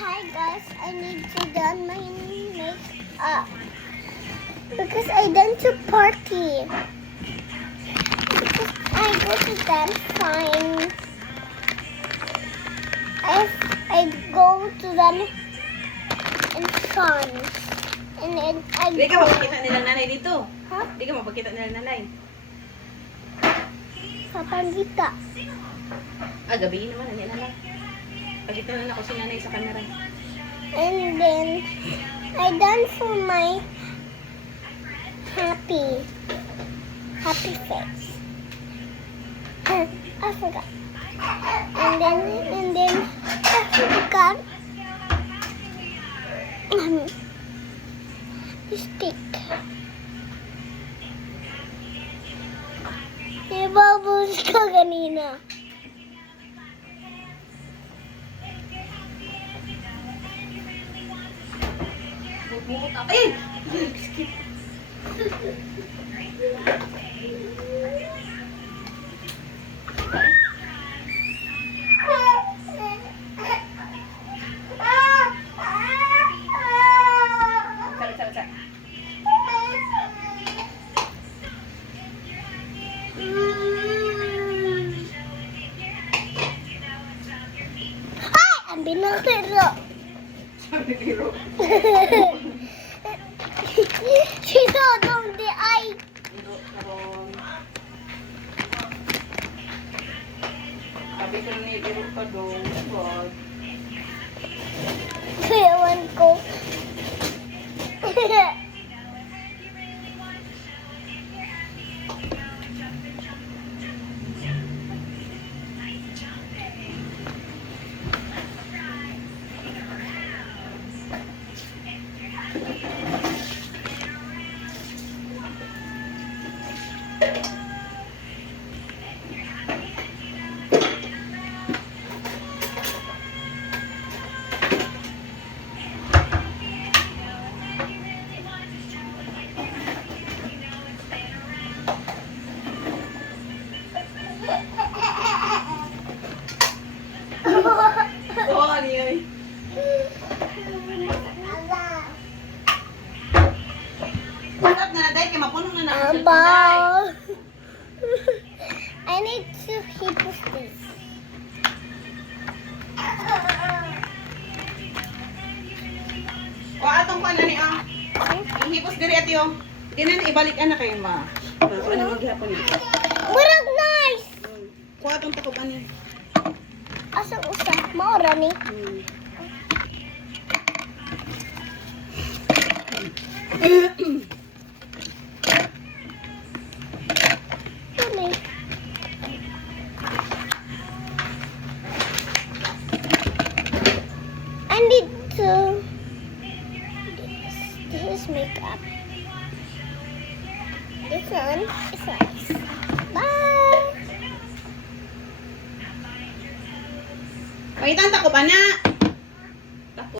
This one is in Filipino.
Hi guys, I need to done my makeup because I done to party. Because I go to dance fine. I go to dance in fun. And then I Hindi ka go. mapakita nila nanay dito. Huh? Hindi ka mapakita nila nanay. Sa pandita. Gabihin naman, nandiyan na lang. Pagkita na ako si nanay sa camera. And then I done for my happy face. I forgot. And then I forgot stick. Ibabos ka kanina. Ay! Ay! Ang binatero. Sinodong di ay. Sabi ko na ibiro pa doon. Kayawan ko. Oo, ano yun? Matap na naday, kaya mapunong na namin sa About. I need to hit this. O, atong pa na ni ang. Ihipos diri at yung. Hindi na ibalik na kayo ma. Ano maghihapon nito? Murag nice. Kuha atong takuban niya. Asang usa. Maura ni. Ano? I need to. This is makeup. This one is nice. Bye. Pakitan takuban na.